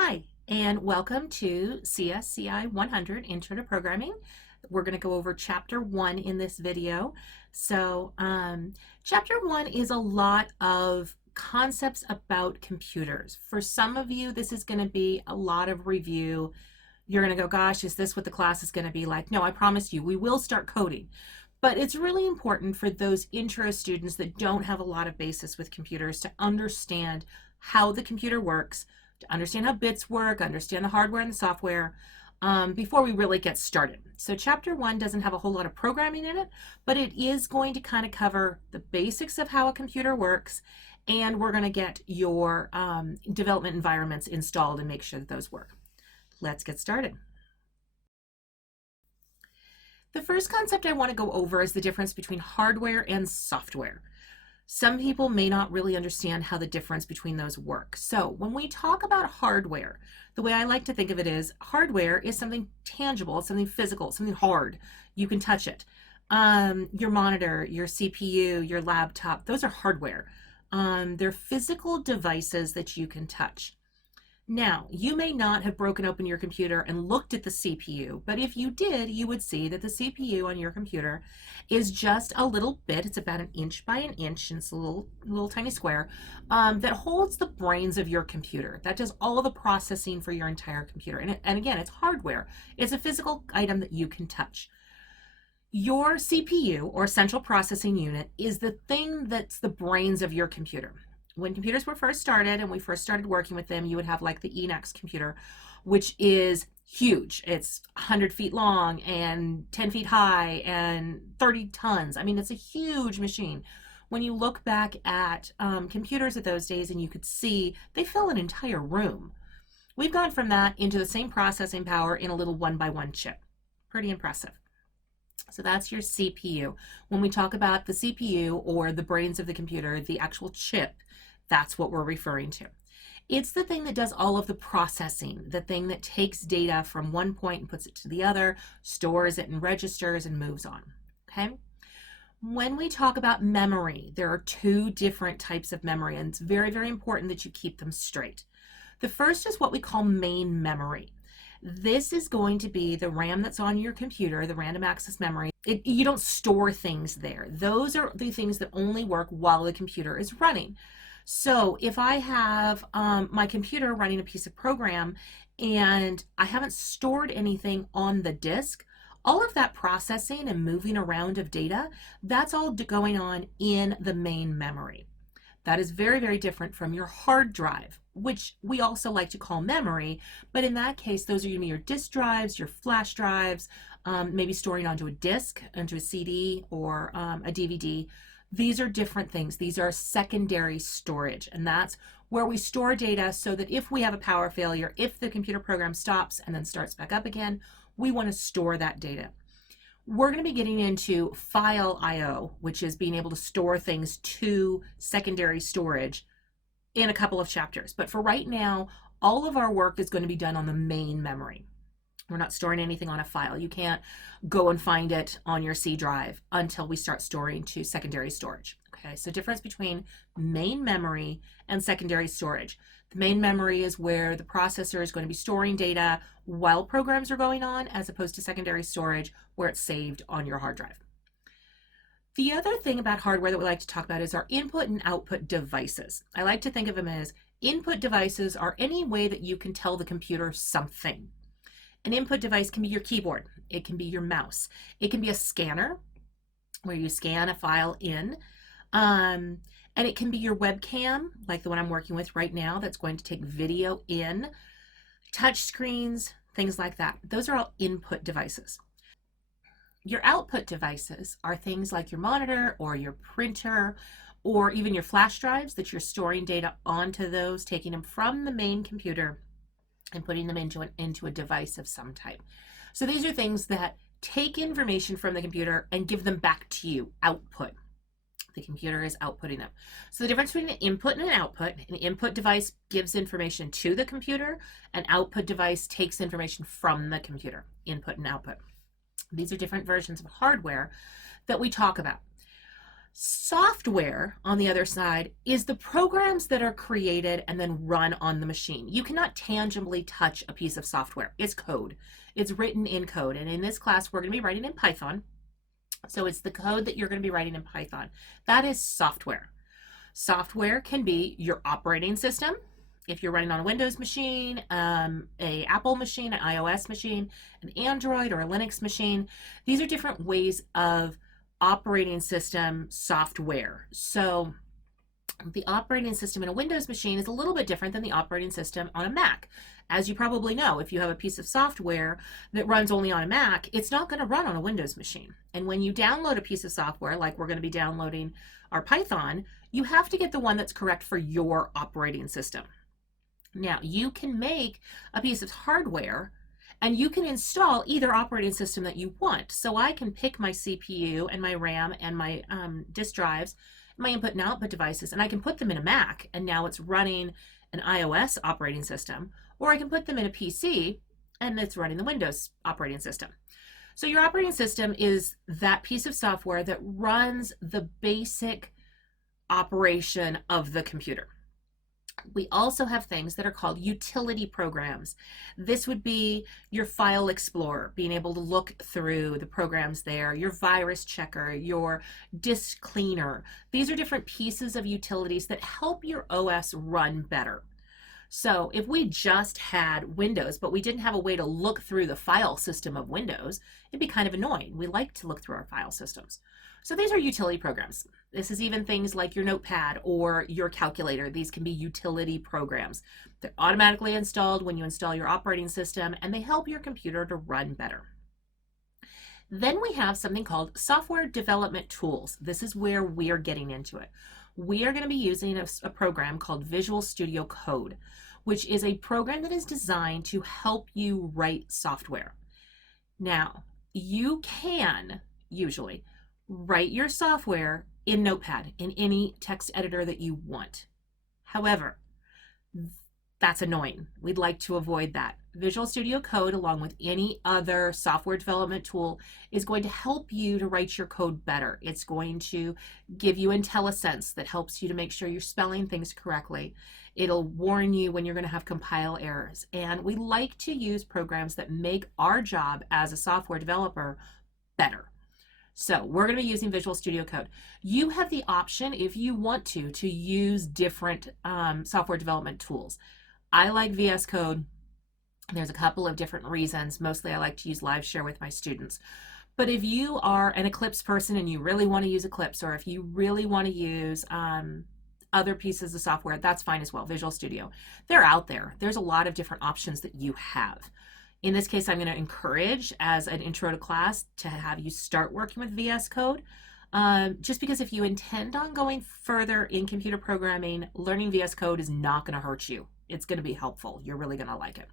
Hi, and welcome to CSCI 100 Intro to Programming. We're going to go over Chapter 1 in this video. Chapter 1 is a lot of concepts about computers. For some of you, this is going to be a lot of review. You're going to go, gosh, is this what the class is going to be like? No, I promise you, we will start coding. But it's really important for those intro students that don't have a lot of basis with computers to understand how the computer works, to understand how bits work, understand the hardware and the software before we really get started. So Chapter 1 doesn't have a whole lot of programming in it, but it is going to kind of cover the basics of how a computer works, and we're going to get your development environments installed and make sure that those work. Let's get started. The first concept I want to go over is the difference between hardware and software. Some people may not really understand how the difference between those work. So when we talk about hardware, the way I like to think of it is hardware is something tangible, something physical, something hard. You can touch it. Your monitor, your CPU, your laptop, those are hardware. They're physical devices that you can touch. Now, you may not have broken open your computer and looked at the CPU, but if you did, you would see that the CPU on your computer is just a little bit, it's about 1 inch by 1 inch, and it's a little tiny square, that holds the brains of your computer. That does all the processing for your entire computer. And again, it's hardware. It's a physical item that you can touch. Your CPU, or central processing unit, is the thing that's the brains of your computer. When computers were first started and we first started working with them, you would have like the Enox computer, which is huge. It's 100 feet long and 10 feet high and 30 tons. I mean, it's a huge machine. When you look back at computers of those days, and you could see they fill an entire room. We've gone from that into the same processing power in a little 1x1 chip. Pretty impressive. So that's your CPU. When we talk about the CPU, or the brains of the computer, the actual chip, that's what we're referring to. It's the thing that does all of the processing, the thing that takes data from one point and puts it to the other, stores it in registers, and moves on. Okay? When we talk about memory, there are 2 different types of memory, and it's very, very important that you keep them straight. The first is what we call main memory. This is going to be the RAM that's on your computer, the random access memory. You don't store things there. Those are the things that only work while the computer is running. So if I have my computer running a piece of program and I haven't stored anything on the disk, all of that processing and moving around of data, that's all going on in the main memory. That is very, very different from your hard drive, which we also like to call memory, but in that case, those are going to be your disk drives, your flash drives, maybe storing onto a disk, onto a CD, or a DVD. These are different things. These are secondary storage, and that's where we store data so that if we have a power failure, if the computer program stops and then starts back up again, we want to store that data. We're going to be getting into file I/O, which is being able to store things to secondary storage, in a couple of chapters. But for right now, all of our work is going to be done on the main memory. We're not storing anything on a file. You can't go and find it on your C drive until we start storing to secondary storage. Okay, so difference between main memory and secondary storage. The main memory is where the processor is going to be storing data while programs are going on, as opposed to secondary storage where it's saved on your hard drive. The other thing about hardware that we like to talk about is our input and output devices. I like to think of them as input devices are any way that you can tell the computer something. An input device can be your keyboard. It can be your mouse. It can be a scanner where you scan a file in. And it can be your webcam, like the one I'm working with right now, that's going to take video in, touch screens, things like that. Those are all input devices. Your output devices are things like your monitor or your printer, or even your flash drives that you're storing data onto those, taking them from the main computer and putting them into a device of some type. So these are things that take information from the computer and give them back to you, output. The computer is outputting them. So the difference between an input and an input device gives information to the computer, an output device takes information from the computer, input and output. These are different versions of hardware that we talk about. Software, on the other side, is the programs that are created and then run on the machine. You cannot tangibly touch a piece of software. It's code. It's written in code. And in this class, we're going to be writing in Python. So it's the code that you're going to be writing in Python. That is software. Software can be your operating system. If you're running on a Windows machine, a Apple machine, an iOS machine, an Android or a Linux machine. These are different ways of operating system software. So the operating system in a Windows machine is a little bit different than the operating system on a Mac. As you probably know, if you have a piece of software that runs only on a Mac, it's not going to run on a Windows machine. And when you download a piece of software, like we're going to be downloading our Python, you have to get the one that's correct for your operating system. Now, you can make a piece of hardware and you can install either operating system that you want. So I can pick my CPU and my RAM and my disk drives, my input and output devices, and I can put them in a Mac, and now it's running an iOS operating system, or I can put them in a PC, and it's running the Windows operating system. So your operating system is that piece of software that runs the basic operation of the computer. We also have things that are called utility programs. This would be your file explorer, being able to look through the programs there, your virus checker, your disk cleaner. These are different pieces of utilities that help your OS run better. So if we just had Windows, but we didn't have a way to look through the file system of Windows, it'd be kind of annoying. We like to look through our file systems. So these are utility programs. This is even things like your notepad or your calculator. These can be utility programs. They're automatically installed when you install your operating system, and they help your computer to run better. Then we have something called software development tools. This is where we are getting into it. We are going to be using a program called Visual Studio Code, which is a program that is designed to help you write software. Now, you can usually write your software in Notepad, in any text editor that you want. However, that's annoying. We'd like to avoid that. Visual Studio Code, along with any other software development tool, is going to help you to write your code better. It's going to give you IntelliSense that helps you to make sure you're spelling things correctly. It'll warn you when you're going to have compile errors. And we like to use programs that make our job as a software developer better. So we're going to be using Visual Studio Code. You have the option, if you want to use different software development tools. I like VS Code. There's a couple of different reasons. Mostly I like to use LiveShare with my students. But if you are an Eclipse person and you really want to use Eclipse, or if you really want to use other pieces of software, that's fine as well. Visual Studio. They're out there. There's a lot of different options that you have. In this case, I'm going to encourage, as an intro to class, to have you start working with VS Code. Just because if you intend on going further in computer programming, learning VS Code is not going to hurt you. It's going to be helpful. You're really going to like it.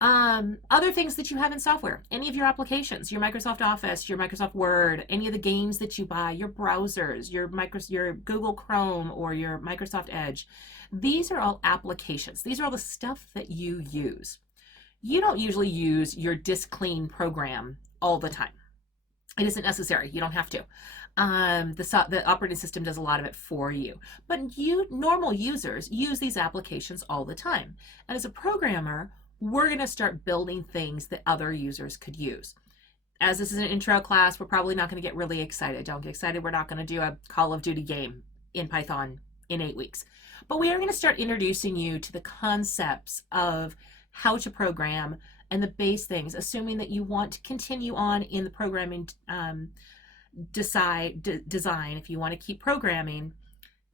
Other things that you have in software, any of your applications, your Microsoft Office, your Microsoft Word, any of the games that you buy, your browsers, your Google Chrome or your Microsoft Edge. These are all applications. These are all the stuff that you use. You don't usually use your disk clean program all the time. It isn't necessary. You don't have to. The operating system does a lot of it for you. But normal users use these applications all the time. And as a programmer, we're going to start building things that other users could use. As this is an intro class, we're probably not going to get really excited. Don't get excited. We're not going to do a Call of Duty game in Python in 8 weeks. But we are going to start introducing you to the concepts of how to program and the base things, assuming that you want to continue on in the programming design. If you want to keep programming,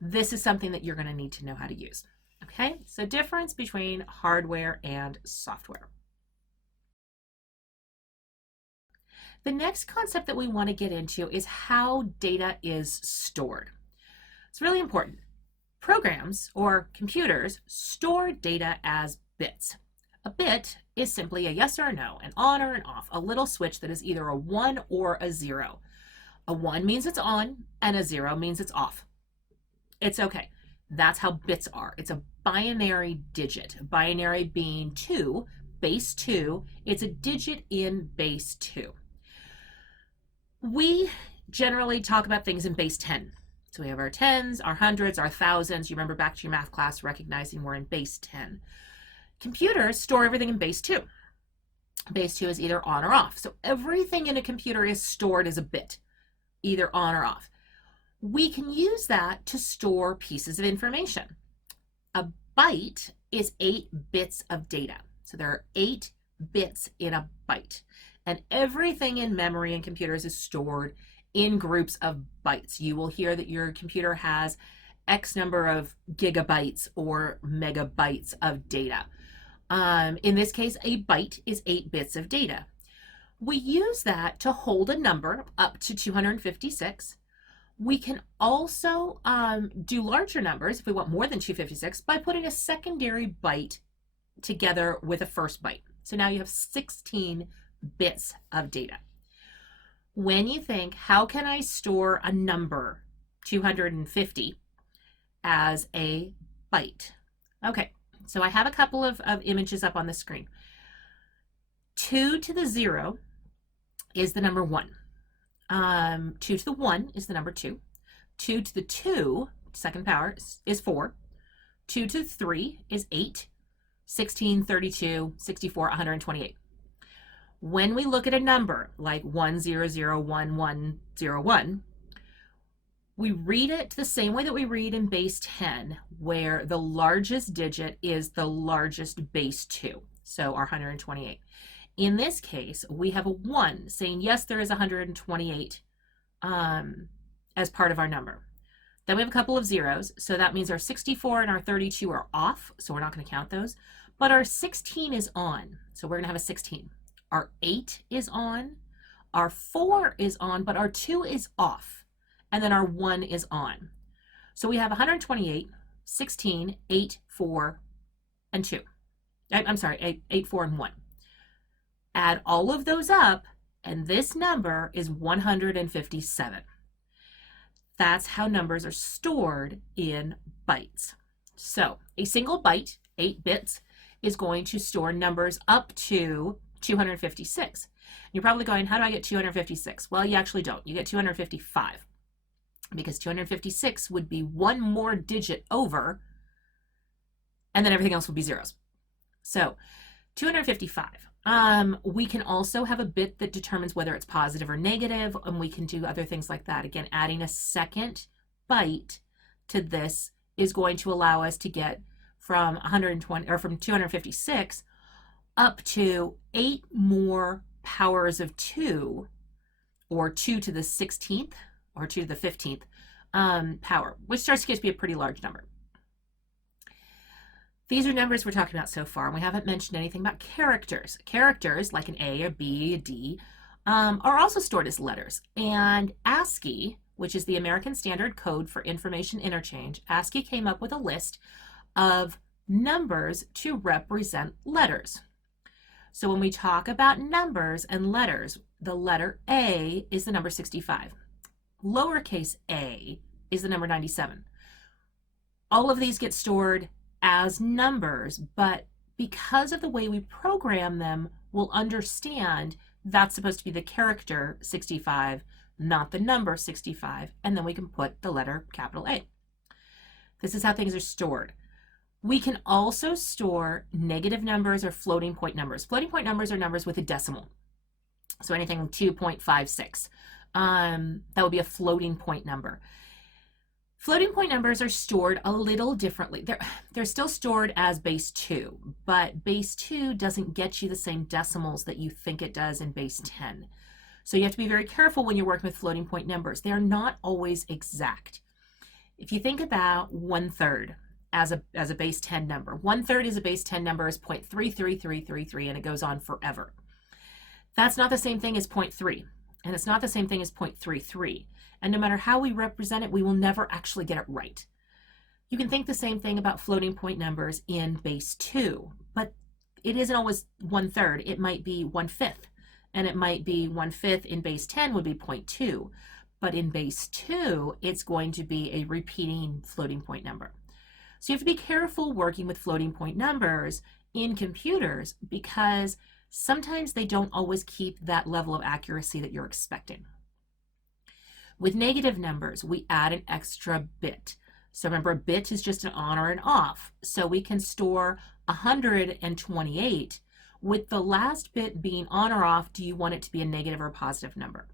this is something that you're going to need to know how to use. Okay, so difference between hardware and software. The next concept that we want to get into is how data is stored. It's really important. Programs or computers store data as bits. A bit is simply a yes or a no, an on or an off, a little switch that is either a 1 or a 0. A 1 means it's on, and a 0 means it's off. It's okay. That's how bits are. It's a binary digit. Binary being 2, base 2. It's a digit in base 2. We generally talk about things in base 10. So we have our tens, our hundreds, our thousands. You remember back to your math class recognizing we're in base 10. Computers store everything in base 2. Base 2 is either on or off. So everything in a computer is stored as a bit, either on or off. We can use that to store pieces of information. A byte is 8 bits of data. So there are 8 bits in a byte. And everything in memory and computers is stored in groups of bytes. You will hear that your computer has X number of gigabytes or megabytes of data. In this case, a byte is 8 bits of data. We use that to hold a number up to 256. We can also do larger numbers if we want more than 256 by putting a secondary byte together with a first byte. So now you have 16 bits of data. When you think, how can I store a number 250 as a byte? Okay, so I have a couple of images up on the screen. 2 to the 0 is the number 1. 2 to the 1 is the number 2. 2 to the 2, second power, is 4. 2 to the 3 is 8. 16, 32, 64, 128. When we look at a number like 1001101, we read it the same way that we read in base 10, where the largest digit is the largest base 2, so our 128. In this case, we have a 1 saying, yes, there is 128 as part of our number. Then we have a couple of zeros, so that means our 64 and our 32 are off, so we're not going to count those. But our 16 is on, so we're going to have a 16. Our 8 is on, our 4 is on, but our 2 is off, and then our 1 is on. So we have 128, 16, 8, 4, and 2. I'm sorry, 8, 4, and 1. Add all of those up, and this number is 157. That's how numbers are stored in bytes. So a single byte, 8 bits, is going to store numbers up to 256. You're probably going, how do I get 256? Well, you actually don't. You get 255 because 256 would be one more digit over, and then everything else would be zeros. So 255. We can also have a bit that determines whether it's positive or negative, and we can do other things like that. Again, adding a second byte to this is going to allow us to get from 120 or from 256 up to 8 more powers of 2, or 2 to the 16th or 2 to the 15th power, which starts to get to be a pretty large number. These are numbers we're talking about so far, and we haven't mentioned anything about characters. Characters, like an A, a B, a D, are also stored as letters. And ASCII, which is the American Standard Code for Information Interchange, ASCII came up with a list of numbers to represent letters. So when we talk about numbers and letters, the letter A is the number 65. Lowercase a is the number 97. All of these get stored as numbers, but because of the way we program them, we'll understand that's supposed to be the character 65, not the number 65, and then we can put the letter capital A. This is how things are stored. We can also store negative numbers or floating point numbers. Floating point numbers are numbers with a decimal. So anything from 2.56. That would be a floating point number. Floating point numbers are stored a little differently. They're still stored as base 2, but base 2 doesn't get you the same decimals that you think it does in base 10. So you have to be very careful when you're working with floating point numbers. They are not always exact. If you think about 1/3 as a base 10 number, 1/3 is a base 10 number is 0.33333, and it goes on forever. That's not the same thing as 0.3, and it's not the same thing as 0.33. And no matter how we represent it, we will never actually get it right. You can think the same thing about floating point numbers in base 2, but it isn't always 1/3. It might be 1/5, and it might be 1/5 in base 10 would be 0.2, but in base 2, it's going to be a repeating floating point number. So you have to be careful working with floating point numbers in computers because sometimes they don't always keep that level of accuracy that you're expecting. With negative numbers, we add an extra bit. So remember, a bit is just an on or an off. So we can store 128 with the last bit being on or off. Do you want it to be a negative or a positive number?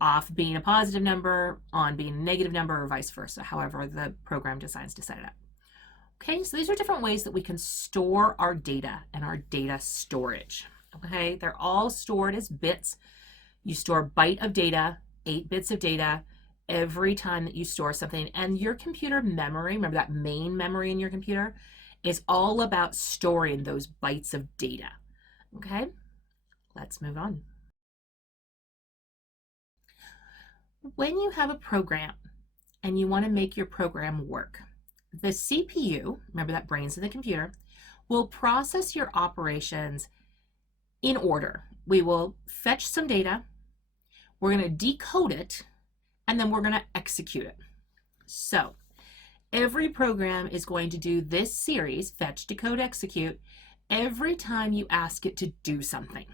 Off being a positive number, on being a negative number, or vice versa, however the program decides to set it up. Okay, so these are different ways that we can store our data and our data storage. Okay, they're all stored as bits. You store a byte of data, 8 bits of data, every time that you store something. And your computer memory, remember that main memory in your computer, is all about storing those bytes of data. Okay, let's move on. When you have a program and you want to make your program work, the CPU, remember that brains of the computer, will process your operations in order. We will fetch some data, we're going to decode it, and then we're going to execute it. So every program is going to do this series, fetch, decode, execute, every time you ask it to do something.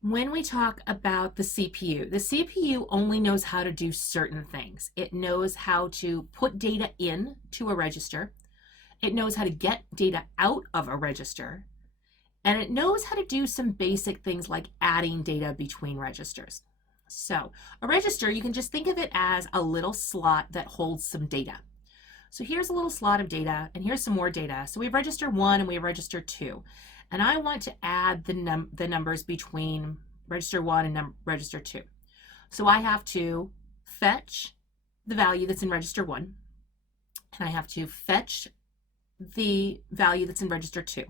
When we talk about the CPU only knows how to do certain things. It knows how to put data in to a register. It knows how to get data out of a register. And it knows how to do some basic things like adding data between registers. So a register, you can just think of it as a little slot that holds some data. So here's a little slot of data, and here's some more data. So we have register 1 and we have register 2. And I want to add the numbers between register 1 and register 2. So I have to fetch the value that's in register 1, and I have to fetch the value that's in register 2.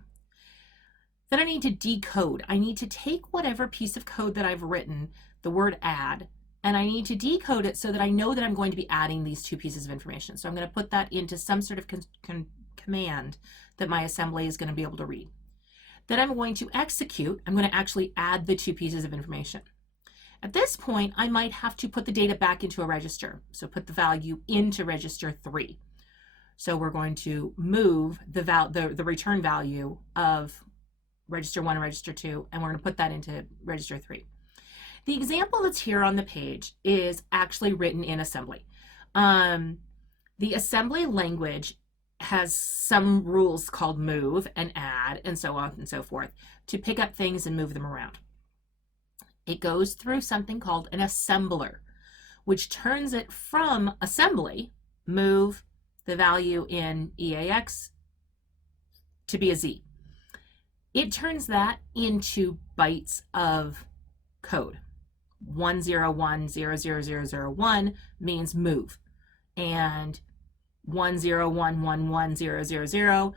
Then I need to decode. I need to take whatever piece of code that I've written, the word add, and I need to decode it so that I know that I'm going to be adding these two pieces of information. So I'm going to put that into some sort of command that my assembly is going to be able to read. Then I'm going to execute. I'm going to actually add the two pieces of information. At this point, I might have to put the data back into a register. So put the value into register 3. So we're going to move the return value of register 1 and register 2, and we're going to put that into register 3. The example that's here on the page is actually written in assembly. The assembly language has some rules called move and add and so on and so forth to pick up things and move them around. It goes through something called an assembler, which turns it from assembly, move the value in EAX, to be a Z. It turns that into bytes of code. 101000001 means move, and 101110000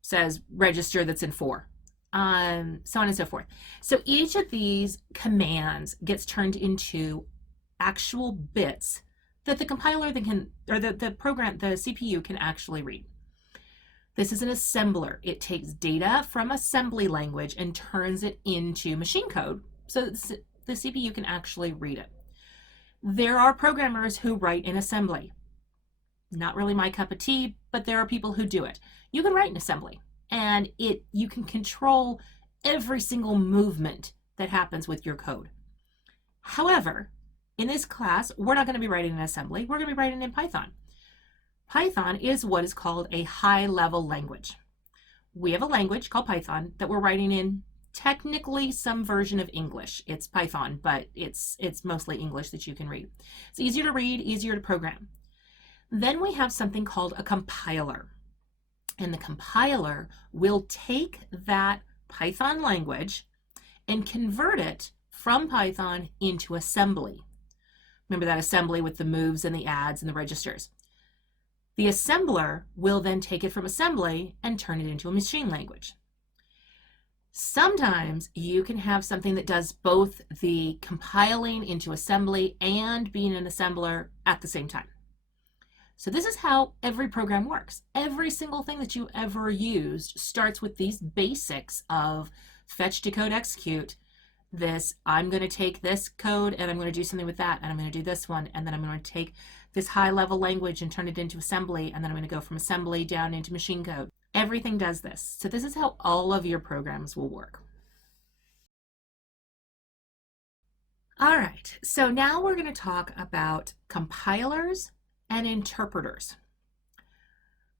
says register that's in 4, so on and so forth. So each of these commands gets turned into actual bits that the compiler the program, the CPU can actually read. This is an assembler. It takes data from assembly language and turns it into machine code so that the CPU can actually read it. There are programmers who write in assembly. Not really my cup of tea, but there are people who do it. You can write in assembly, and you can control every single movement that happens with your code. However, in this class, we're not going to be writing in assembly. We're going to be writing in Python. Python is what is called a high-level language. We have a language called Python that we're writing in technically some version of English. It's Python, but it's mostly English that you can read. It's easier to read, easier to program. Then we have something called a compiler. And the compiler will take that Python language and convert it from Python into assembly. Remember that assembly with the moves and the adds and the registers. The assembler will then take it from assembly and turn it into a machine language. Sometimes you can have something that does both the compiling into assembly and being an assembler at the same time. So this is how every program works. Every single thing that you ever used starts with these basics of fetch, decode, execute. This, I'm going to take this code and I'm going to do something with that, and I'm going to do this one, and then I'm going to take this high-level language and turn it into assembly, and then I'm going to go from assembly down into machine code. Everything does this. So this is how all of your programs will work. All right, so now we're going to talk about compilers and interpreters.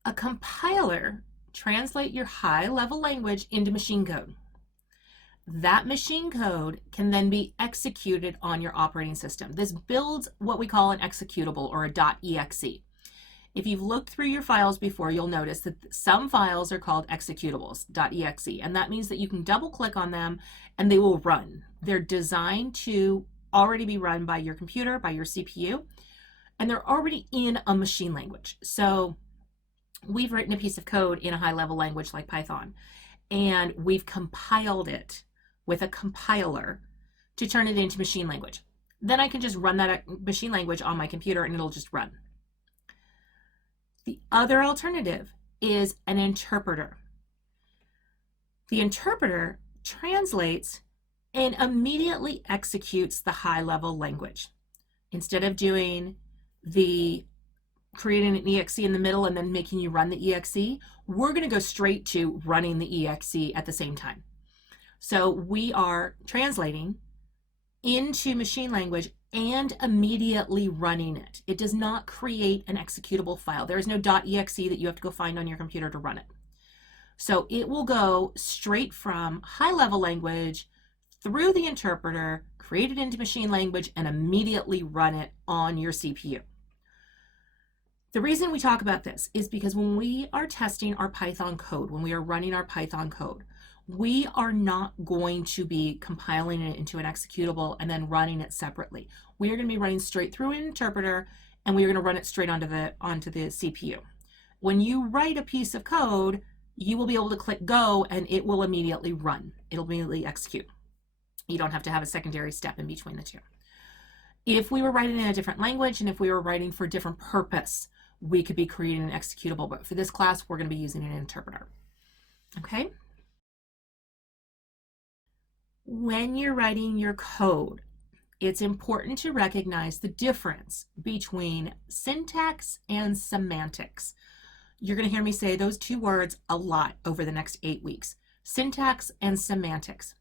A compiler translates your high-level language into machine code. That machine code can then be executed on your operating system. This builds what we call an executable or a .exe. If you've looked through your files before, you'll notice that some files are called executables, .exe, and that means that you can double click on them and they will run. They're designed to already be run by your computer, by your CPU, and they're already in a machine language. So we've written a piece of code in a high-level language like Python, and we've compiled it with a compiler to turn it into machine language. Then I can just run that machine language on my computer and it'll just run. The other alternative is an interpreter. The interpreter translates and immediately executes the high-level language. Instead of doing the creating an exe in the middle and then making you run the exe, we're going to go straight to running the exe at the same time. So we are translating into machine language and immediately running it. It does not create an executable file. There is no .exe that you have to go find on your computer to run it. So it will go straight from high-level language through the interpreter, create it into machine language, and immediately run it on your CPU. The reason we talk about this is because when we are testing our Python code, when we are running our Python code, we are not going to be compiling it into an executable and then running it separately. We are going to be running straight through an interpreter and we are going to run it straight onto the CPU. When you write a piece of code, you will be able to click go and it will immediately run. It'll immediately execute. You don't have to have a secondary step in between the two. If we were writing in a different language and if we were writing for a different purpose, we could be creating an executable, but for this class, we're going to be using an interpreter. Okay? When you're writing your code, it's important to recognize the difference between syntax and semantics. You're going to hear me say those two words a lot over the next 8 weeks. Syntax and semantics.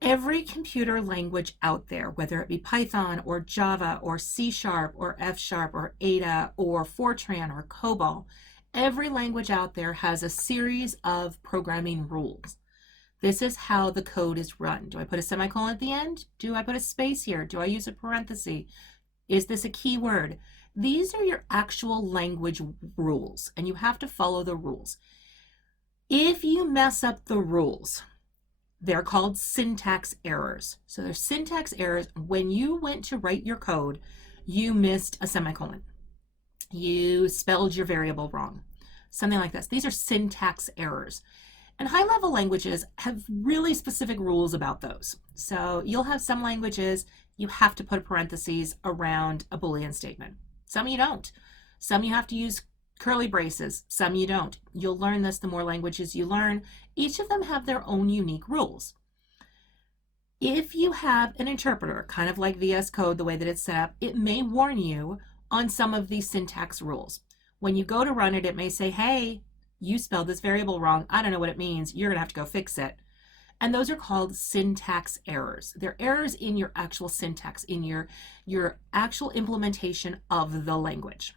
Every computer language out there, whether it be Python or Java or C# or F# or Ada or Fortran or COBOL, every language out there has a series of programming rules. This is how the code is run. Do I put a semicolon at the end? Do I put a space here? Do I use a parenthesis? Is this a keyword? These are your actual language rules, and you have to follow the rules. If you mess up the rules, they're called syntax errors. So there's syntax errors. When you went to write your code, you missed a semicolon. You spelled your variable wrong. Something like this. These are syntax errors. And high-level languages have really specific rules about those. So you'll have some languages you have to put a parentheses around a Boolean statement. Some you don't. Some you have to use curly braces, some you don't. You'll learn this the more languages you learn. Each of them have their own unique rules. If you have an interpreter, kind of like VS Code, the way that it's set up, it may warn you on some of these syntax rules. When you go to run it, it may say, hey, you spelled this variable wrong. I don't know what it means. You're going to have to go fix it. And those are called syntax errors. They're errors in your actual syntax, in your actual implementation of the language.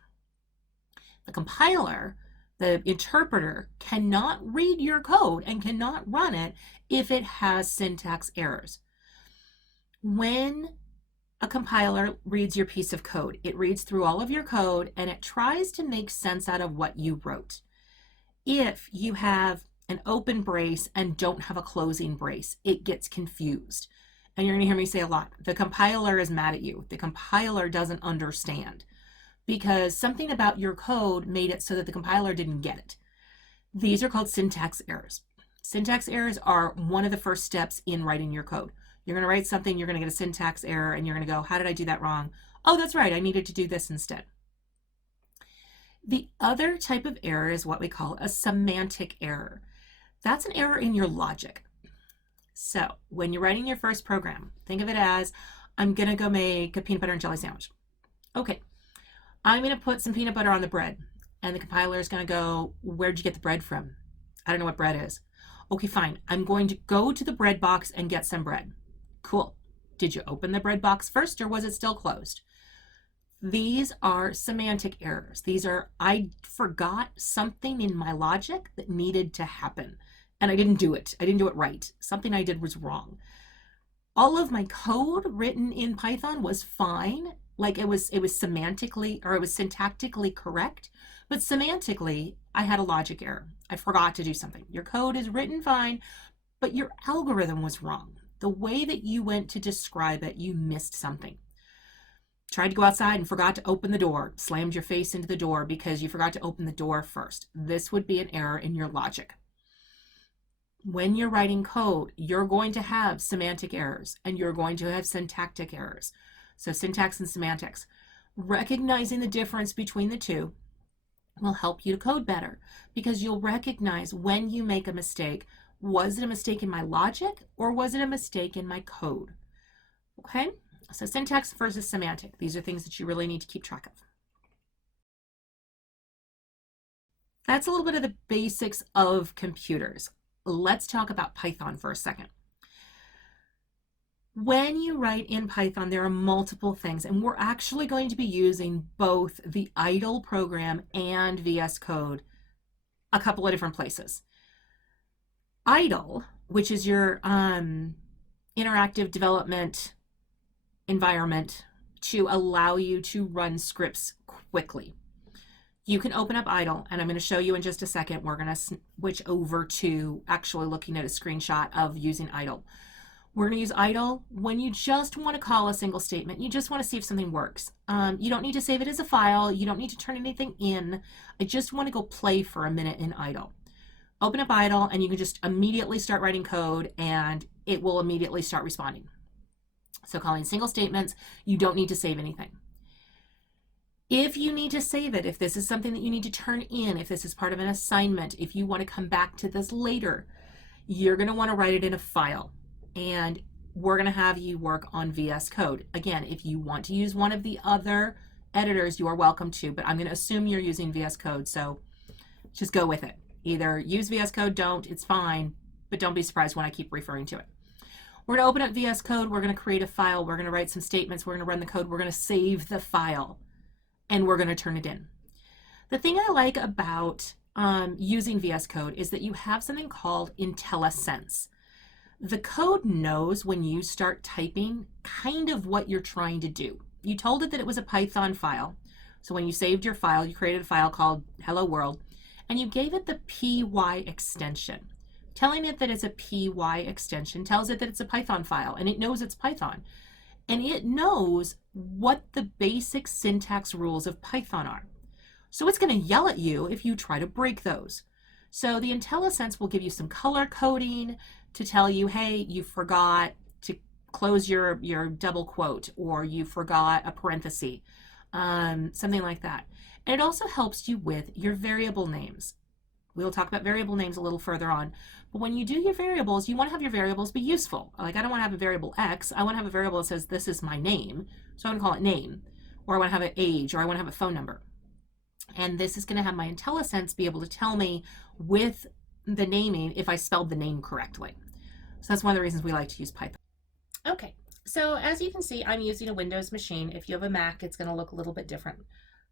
The compiler, the interpreter, cannot read your code and cannot run it if it has syntax errors. When a compiler reads your piece of code, it reads through all of your code and it tries to make sense out of what you wrote. If you have an open brace and don't have a closing brace, it gets confused. And you're going to hear me say a lot, the compiler is mad at you. The compiler doesn't understand, because something about your code made it so that the compiler didn't get it. These are called syntax errors. Syntax errors are one of the first steps in writing your code. You're going to write something, you're going to get a syntax error, and you're going to go, how did I do that wrong? Oh, that's right, I needed to do this instead. The other type of error is what we call a semantic error. That's an error in your logic. So when you're writing your first program, think of it as, I'm going to go make a peanut butter and jelly sandwich. Okay. I'm going to put some peanut butter on the bread, and the compiler is going to go, where'd you get the bread from? I don't know what bread is. Okay, fine. I'm going to go to the bread box and get some bread. Cool. Did you open the bread box first or was it still closed? These are semantic errors. These are, I forgot something in my logic that needed to happen and I didn't do it. I didn't do it right. Something I did was wrong. All of my code written in Python was fine. Like it was semantically, or it was syntactically correct, but semantically I had a logic error. I forgot to do something. Your code is written fine, but your algorithm was wrong. The way that you went to describe it, you missed something. Tried to go outside and forgot to open the door, slammed your face into the door because you forgot to open the door first. This would be an error in your logic. When you're writing code, you're going to have semantic errors and you're going to have syntactic errors. So syntax and semantics. Recognizing the difference between the two will help you to code better because you'll recognize when you make a mistake. Was it a mistake in my logic or was it a mistake in my code? Okay, so syntax versus semantic. These are things that you really need to keep track of. That's a little bit of the basics of computers. Let's talk about Python for a second. When you write in Python, there are multiple things, and we're actually going to be using both the idle program and VS Code a couple of different places. Idle, which is your interactive development environment to allow you to run scripts quickly. You can open up idle, and I'm going to show you in just a second. We're going to switch over to actually looking at a screenshot of using idle. We're going to use idle when you just want to call a single statement. You just want to see if something works. You don't need to save it as a file. You don't need to turn anything in. I just want to go play for a minute in idle. Open up idle, and you can just immediately start writing code, and it will immediately start responding. So calling single statements, you don't need to save anything. If you need to save it, if this is something that you need to turn in, if this is part of an assignment, if you want to come back to this later, you're going to want to write it in a file. And we're going to have you work on VS Code. Again, if you want to use one of the other editors, you are welcome to, but I'm going to assume you're using VS Code, so just go with it. Either use VS Code, don't, it's fine, but don't be surprised when I keep referring to it. We're going to open up VS Code, we're going to create a file, we're going to write some statements, we're going to run the code, we're going to save the file, and we're going to turn it in. The thing I like about using VS Code is that you have something called IntelliSense. The code knows when you start typing kind of what you're trying to do. You told it that it was a Python file. So when you saved your file, you created a file called Hello World, and you gave it the py extension. Telling it that it's a py extension tells it that it's a Python file, and it knows it's Python. And it knows what the basic syntax rules of Python are. So it's going to yell at you if you try to break those. So the IntelliSense will give you some color coding to tell you, hey, you forgot to close your double quote, or you forgot a parenthesis, something like that. And it also helps you with your variable names. We'll talk about variable names a little further on. But when you do your variables, you want to have your variables be useful. Like I don't want to have a variable X. I want to have a variable that says this is my name. So I want to call it name. Or I want to have an age, or I want to have a phone number. And this is going to have my IntelliSense be able to tell me with the naming if I spelled the name correctly. So that's one of the reasons we like to use Python. Okay, so as you can see, I'm using a Windows machine. If you have a Mac, it's going to look a little bit different.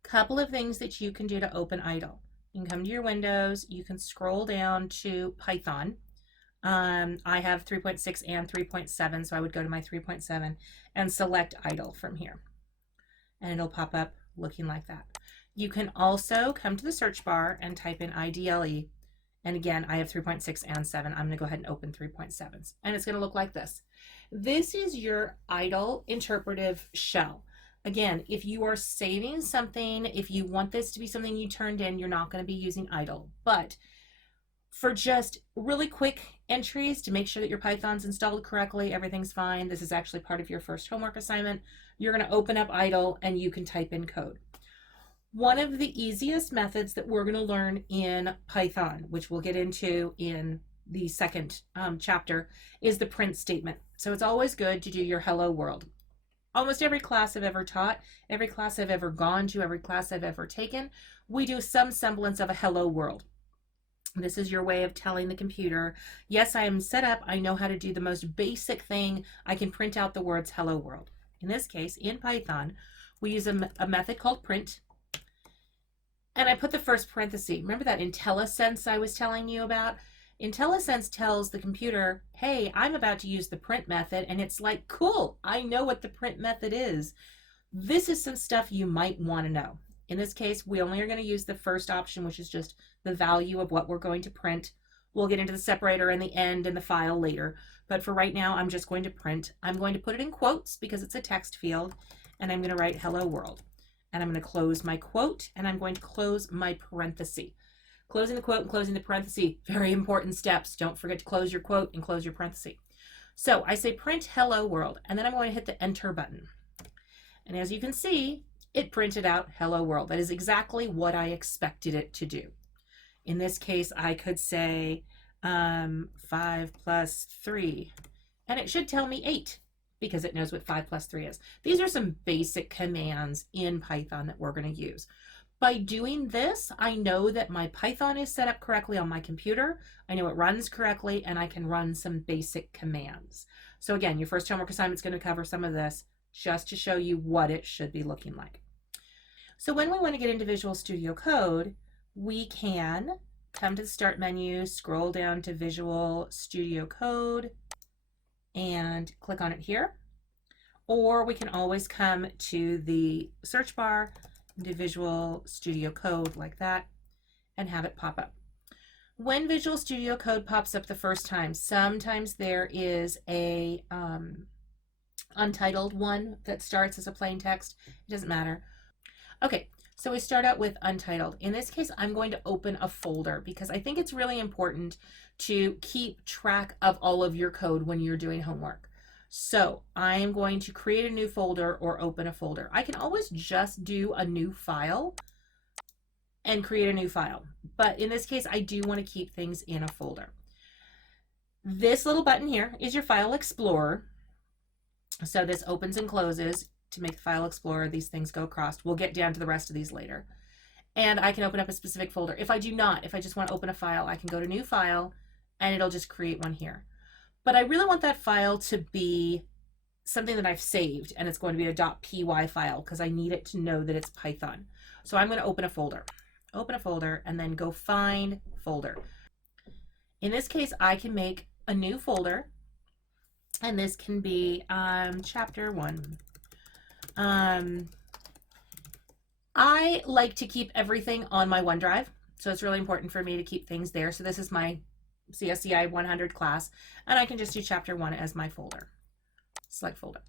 Couple of things that you can do to open idle. You can come to your Windows, you can scroll down to Python. I have 3.6 and 3.7, so I would go to my 3.7 and select idle from here. And it'll pop up looking like that. You can also come to the search bar and type in IDLE. And again, I have 3.6 and 7. I'm going to go ahead and open 3.7s. And it's going to look like this. This is your idle interpretive shell. Again, if you are saving something, if you want this to be something you turned in, you're not going to be using idle. But for just really quick entries to make sure that your Python's installed correctly, everything's fine, this is actually part of your first homework assignment, you're going to open up idle and you can type in code. One of the easiest methods that we're going to learn in Python, which we'll get into in the second chapter, is the print statement. So it's always good to do your hello world. Almost every class I've ever taught, every class I've ever gone to, every class I've ever taken, we do some semblance of a hello world. This is your way of telling the computer, yes, I am set up. I know how to do the most basic thing. I can print out the words hello world. In this case, in Python, we use a method called print. And I put the first parenthesis. Remember that IntelliSense I was telling you about? IntelliSense tells the computer, hey, I'm about to use the print method. And it's like, cool, I know what the print method is. This is some stuff you might want to know. In this case, we only are going to use the first option, which is just the value of what we're going to print. We'll get into the separator and the end and the file later. But for right now, I'm just going to print. I'm going to put it in quotes because it's a text field. And I'm going to write hello world. And I'm going to close my quote and I'm going to close my parenthesis. Closing the quote and closing the parenthesis, very important steps. Don't forget to close your quote and close your parenthesis. So I say print hello world, and then I'm going to hit the enter button. And as you can see, it printed out hello world. That is exactly what I expected it to do. In this case, I could say 5 plus 3, and it should tell me 8 because it knows what 5 plus 3 is. These are some basic commands in Python that we're going to use. By doing this, I know that my Python is set up correctly on my computer. I know it runs correctly, and I can run some basic commands. So again, your first homework assignment is going to cover some of this just to show you what it should be looking like. So when we want to get into Visual Studio Code, we can come to the Start menu, scroll down to Visual Studio Code, and click on it here. Or we can always come to the search bar, into Visual Studio Code like that, and have it pop up. When Visual Studio Code pops up the first time, sometimes there is a untitled one that starts as a plain text. It doesn't matter. Okay, so we start out with untitled. In this case, I'm going to open a folder because I think it's really important to keep track of all of your code when you're doing homework. So I am going to create a new folder or open a folder. I can always just do a new file and create a new file. But in this case, I do want to keep things in a folder. This little button here is your File Explorer. So this opens and closes to make the File Explorer. These things go across. We'll get down to the rest of these later. And I can open up a specific folder. If I do not, if I just want to open a file, I can go to New File and it'll just create one here. But I really want that file to be something that I've saved, and it's going to be a .py file because I need it to know that it's Python. So I'm going to open a folder, and then go find folder. In this case, I can make a new folder, and this can be chapter 1. I like to keep everything on my OneDrive, so it's really important for me to keep things there. So this is my CSCI 100 class, and I can just do chapter 1 as my folder. Select folder.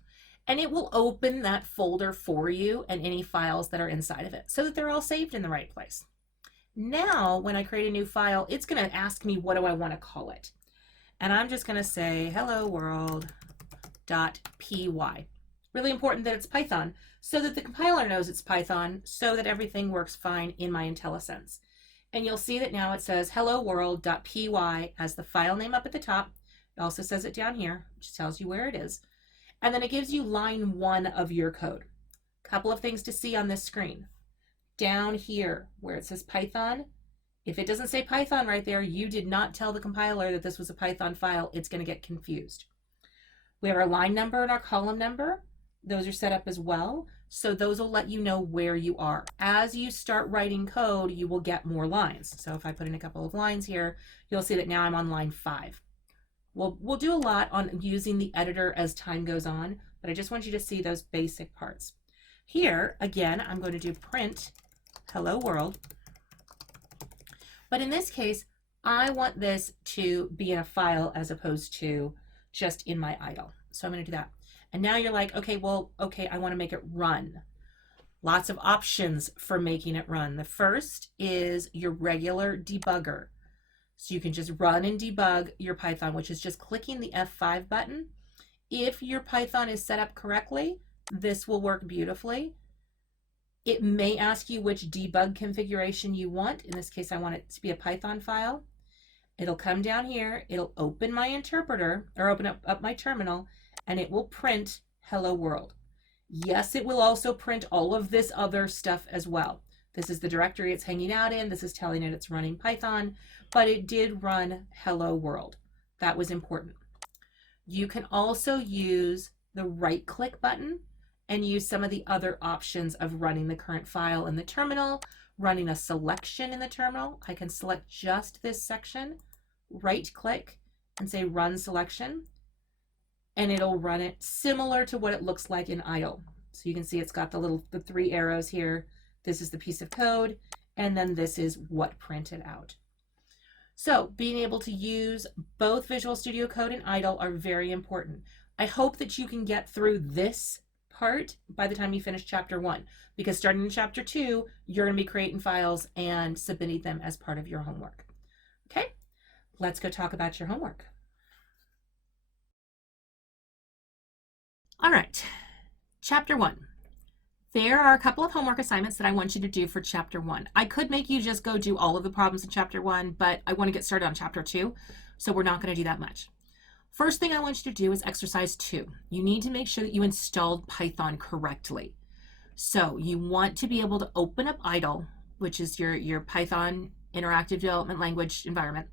And it will open that folder for you and any files that are inside of it so that they're all saved in the right place. Now, when I create a new file, it's going to ask me what do I want to call it. And I'm just going to say hello world.py. Really important that it's Python so that the compiler knows it's Python so that everything works fine in my IntelliSense. And you'll see that now it says hello world.py as the file name up at the top. It also says it down here, which tells you where it is. And then it gives you line 1 of your code. Couple of things to see on this screen. Down here where it says Python, if it doesn't say Python right there, you did not tell the compiler that this was a Python file. It's going to get confused. We have our line number and our column number. Those are set up as well. So those will let you know where you are. As you start writing code, you will get more lines. So if I put in a couple of lines here, you'll see that now I'm on line 5. We'll do a lot on using the editor as time goes on, but I just want you to see those basic parts. Here, again, I'm going to do print hello world. But in this case, I want this to be in a file as opposed to just in my idle. So I'm going to do that. And now you're like, okay, I want to make it run. Lots of options for making it run. The first is your regular debugger. So you can just run and debug your Python, which is just clicking the F5 button. If your Python is set up correctly, this will work beautifully. It may ask you which debug configuration you want. In this case, I want it to be a Python file. It'll come down here, it'll open my interpreter, or open up my terminal, and it will print hello world. Yes, it will also print all of this other stuff as well. This is the directory it's hanging out in. This is telling it it's running Python, but it did run hello world. That was important. You can also use the right click button and use some of the other options of running the current file in the terminal, running a selection in the terminal. I can select just this section, right click and say run selection, and it'll run it similar to what it looks like in idle. So you can see it's got the three arrows here. This is the piece of code, and then this is what printed out. So being able to use both Visual Studio Code and idle are very important. I hope that you can get through this part by the time you finish chapter 1, because starting in chapter 2, you're going to be creating files and submitting them as part of your homework. Okay, let's go talk about your homework. All right, chapter 1. There are a couple of homework assignments that I want you to do for chapter 1. I could make you just go do all of the problems in chapter 1, but I want to get started on chapter 2, so we're not going to do that much. First thing I want you to do is exercise 2. You need to make sure that you installed Python correctly. So you want to be able to open up idle, which is your Python interactive development language environment,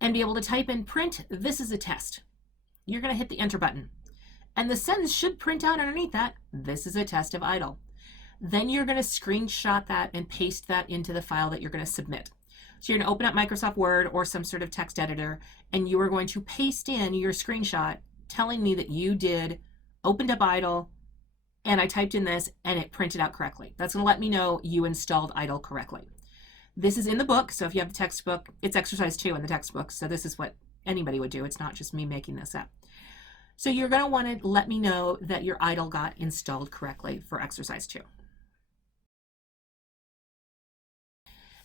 and be able to type in print, this is a test. You're going to hit the enter button. And the sentence should print out underneath that, this is a test of idle. Then you're going to screenshot that and paste that into the file that you're going to submit. So you're going to open up Microsoft Word or some sort of text editor, and you are going to paste in your screenshot telling me that you opened up idle, and I typed in this, and it printed out correctly. That's going to let me know you installed idle correctly. This is in the book, so if you have the textbook, it's exercise 2 in the textbook, so this is what anybody would do. It's not just me making this up. So you're going to want to let me know that your idle got installed correctly for exercise 2.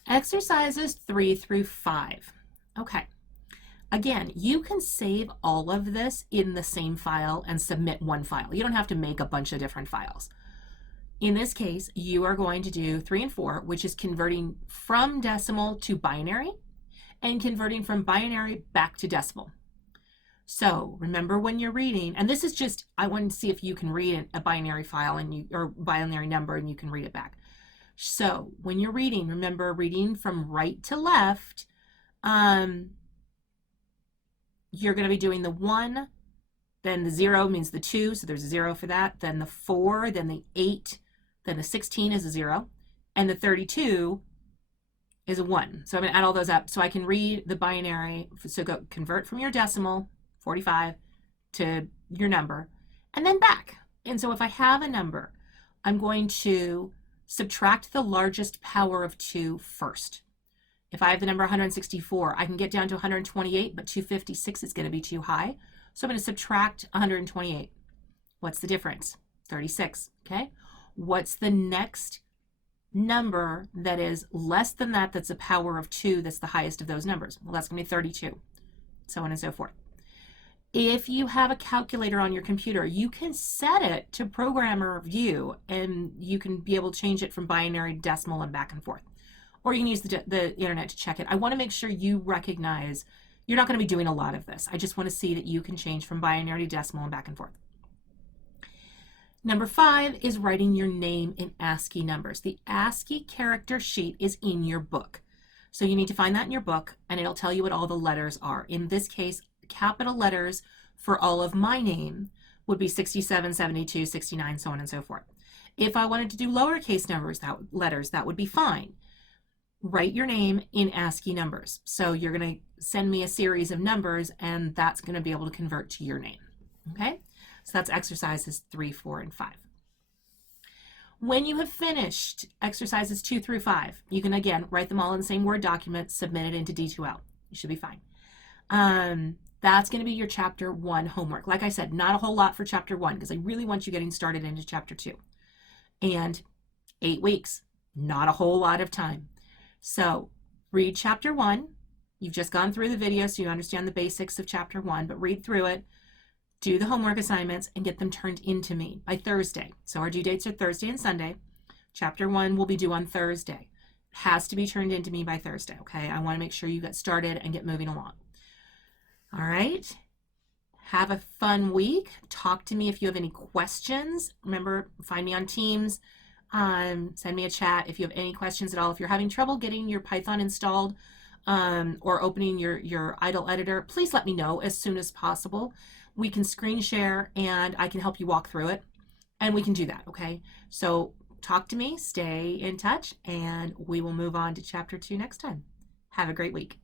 Exercises 3 through 5. Okay. Again, you can save all of this in the same file and submit one file. You don't have to make a bunch of different files. In this case, you are going to do 3 and 4, which is converting from decimal to binary and converting from binary back to decimal. So remember when you're reading, and this is just, I want to see if you can read a binary file or binary number and you can read it back. So when you're reading, remember reading from right to left, you're going to be doing the 1, then the 0 means the 2, so there's a 0 for that, then the 4, then the 8, then the 16 is a 0, and the 32 is a 1. So I'm going to add all those up so I can read the binary. So go convert from your decimal, 45, to your number, and then back. And so if I have a number, I'm going to subtract the largest power of 2 first. If I have the number 164, I can get down to 128, but 256 is going to be too high. So I'm going to subtract 128. What's the difference? 36, okay? What's the next number that is less than that, that's a power of 2, that's the highest of those numbers? Well, that's going to be 32, so on and so forth. If you have a calculator on your computer, you can set it to programmer view, and you can be able to change it from binary to decimal and back and forth. Or you can use the internet to check it. I want to make sure you recognize you're not going to be doing a lot of this. I just want to see that you can change from binary to decimal and back and forth. Number 5 is writing your name in ASCII numbers. The ASCII character sheet is in your book. So you need to find that in your book, and it'll tell you what all the letters are. In this case, capital letters for all of my name would be 67, 72, 69, so on and so forth. If I wanted to do lowercase letters, that would be fine. Write your name in ASCII numbers. So you're going to send me a series of numbers, and that's going to be able to convert to your name. Okay? So that's exercises 3, 4, and 5. When you have finished exercises 2 through 5, you can again write them all in the same Word document, submit it into D2L. You should be fine. That's going to be your chapter 1 homework. Like I said, not a whole lot for chapter 1 because I really want you getting started into chapter 2. And 8 weeks, not a whole lot of time. So read chapter 1. You've just gone through the video, so you understand the basics of chapter 1, but read through it, do the homework assignments, and get them turned into me by Thursday. So our due dates are Thursday and Sunday. Chapter 1 will be due on Thursday. It has to be turned into me by Thursday, okay? I want to make sure you get started and get moving along. All right, have a fun week. Talk to me if you have any questions. Remember, find me on Teams. Send me a chat if you have any questions at all. If you're having trouble getting your Python installed, or opening your idle editor, please let me know as soon as possible. We can screen share and I can help you walk through it, and we can do that, okay? So talk to me, stay in touch, and we will move on to chapter 2 next time. Have a great week.